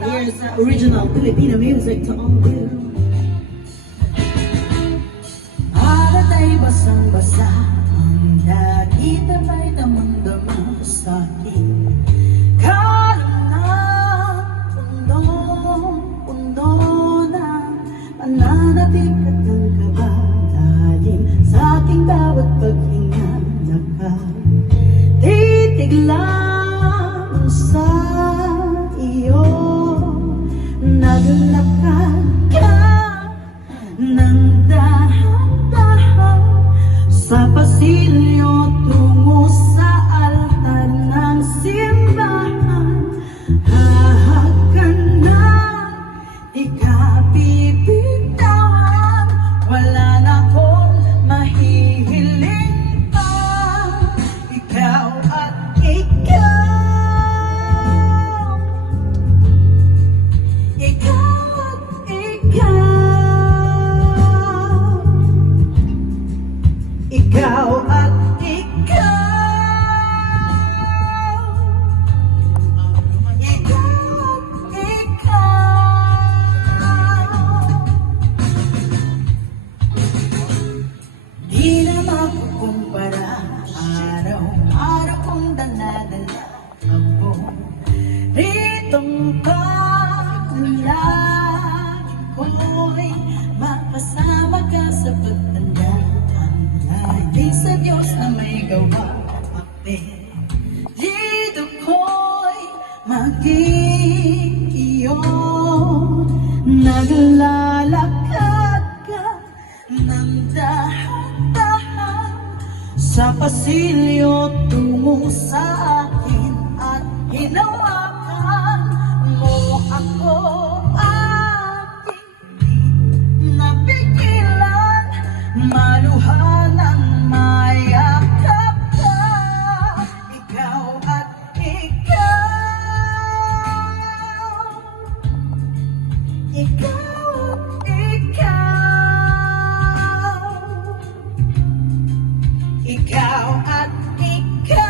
here's original Filipino music to all you. Ara't ay basang-basa, ang nakita ba'y damang-dama sa akin. Pundo na pananabik at ang kaba, dahil sa aking bawat paghinga nakatitig lang sa iyo. Naglakad ka ng dahan-dahan sa pasilyo tungo sa altar ng simbahan. Hahagan na di ka bibitawan, wala na akong mahihiling pa. Ikaw at ikaw, ikaw at ikaw, ikaw at ikaw. Di na makukumpara, araw-araw kong dala-dala ako ritong paglalaki ko'y makasama ka sa pagtanda. Ay sa Diyos na may gawa apelido ko'y maging iyo. Naglalakad ka ng dahan-dahan sa pasilyo tungo sa akin, at hinawakan mo ako at hindi napigilan maluhan ng mayakap ka. Ikaw at ikaw, ikaw at ikaw, ikaw at ikaw,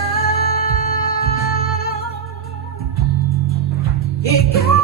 ikaw.